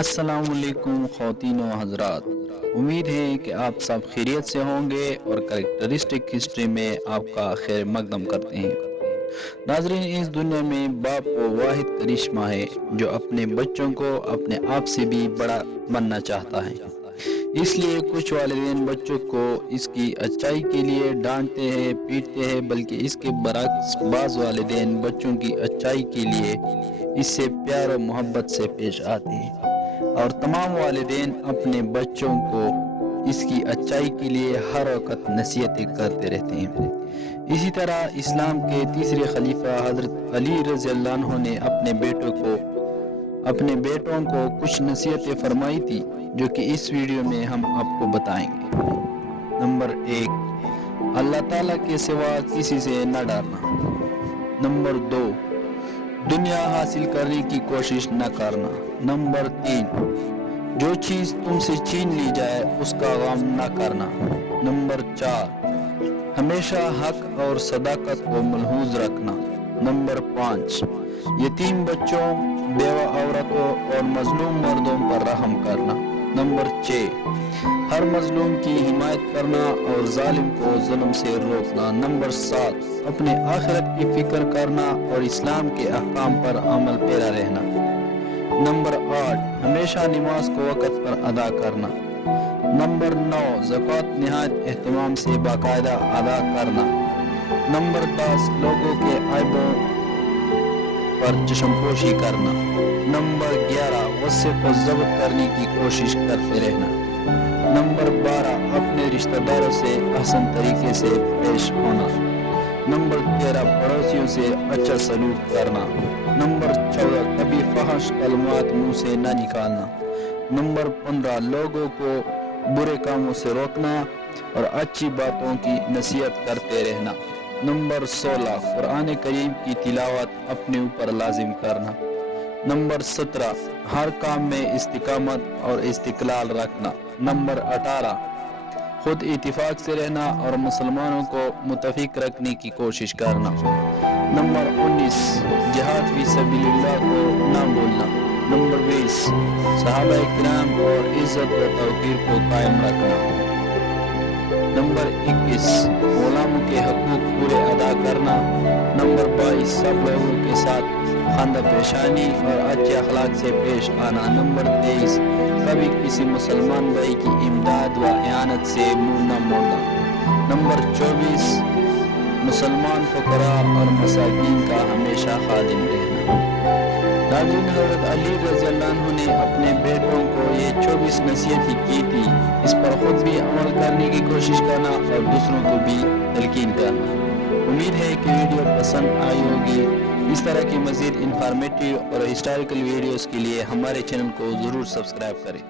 अस्सलाम वालेकुम ख़वातीन व हज़रात, उम्मीद है कि आप सब खैरियत से होंगे और कैरेक्टरिस्टिक हिस्ट्री में आपका खैर मकदम करते हैं। नाज़रीन, इस दुनिया में बाप वो वाहिद करिश्मा है जो अपने बच्चों को अपने आप से भी बड़ा बनना चाहता है। इसलिए कुछ वालिदैन बच्चों को इसकी अच्छाई के लिए डांटते हैं, पीटते हैं, बल्कि इसके बरक्स बाज़ वालिदैन बच्चों की अच्छाई के लिए इससे प्यार और मोहब्बत से पेश आते हैं और तमाम वालिदैन अपने बच्चों को इसकी अच्छाई के लिए हर वक्त नसीहतें करते रहते हैं। इसी तरह इस्लाम के तीसरे खलीफा हज़रत अली रज़ियल्लाहु अन्हु ने अपने बेटों को कुछ नसीहतें फरमाई थी, जो कि इस वीडियो में हम आपको बताएंगे। नंबर 1, अल्लाह ताला के सिवा किसी से न डरना। नंबर 2, दुनिया हासिल करने की कोशिश न करना। नंबर 3, जो चीज़ तुमसे छीन ली जाए उसका गम न करना। नंबर 4, हमेशा हक और सदाकत को मलहूज रखना। नंबर 5, यतीम बच्चों, बेवा औरतों और मजलूम मर्दों पर रहम करना। नंबर 6, हर मजलूम की हिमायत करना और जालिम को जुल्म से रोकना। नंबर 7, अपने आखिरत की फिक्र करना और इस्लाम के अहकाम पर अमल पेरा रहना। नंबर 8, हमेशा नमाज को वक़्त पर अदा करना। नंबर 9, ज़कात निहायत एहतमाम से बाकायदा अदा करना। नंबर 10, लोगों के ऐबों पर चश्मपोशी करना। नंबर 11, गुस्से को ज़ब्त करने की कोशिश करते रहना। नंबर 12, अपने रिश्तेदारों से हसन तरीके से पेश होना। नंबर 13, पड़ोसियों से अच्छा सलूक करना। नंबर 14, कभी फहश कलमात मुंह से न निकालना। नंबर 15, लोगों को बुरे कामों से रोकना और अच्छी बातों की नसीहत करते रहना। नंबर 16, कुरान करीम की तिलावत अपने ऊपर लाजिम करना। नंबर 17, हर काम में इस्तिकामत और इस्तिकलाल रखना। नंबर 18, खुद इत्तिफाक से रहना और मुसलमानों को मुत्तफिक रखने की कोशिश करना। नंबर 19, जिहाद फी सबीलिल्लाह को न भूलना। नंबर 20, सहाबा किराम और इज्जत व तौकीर को कायम रखना। नंबर 21, गुलामों के हकूक पूरे अदा करना। नंबर 22, सब लोगों के साथ खानदा पेशानी और अच्छे अखलाक से पेश आना। नंबर 23, कभी किसी मुसलमान भाई की इमदाद व इयानत से मुंह न मोड़ना। नंबर 24, मुसलमान फुकरा और मसाकीन का हमेशा खादिम रहना। नाज़रीन, हज़रत अली रज़ियल्लाहु अन्हु ने अपने बेटों को ये 24 नसीहतें की थी। इस पर खुद भी अमल करने की कोशिश करना और दूसरों को भी तलकीन करना। उम्मीद है कि वीडियो पसंद आई होगी। इस तरह की मज़ीद इंफॉर्मेटिव और हिस्टोरिकल वीडियोस के लिए हमारे चैनल को ज़रूर सब्सक्राइब करें।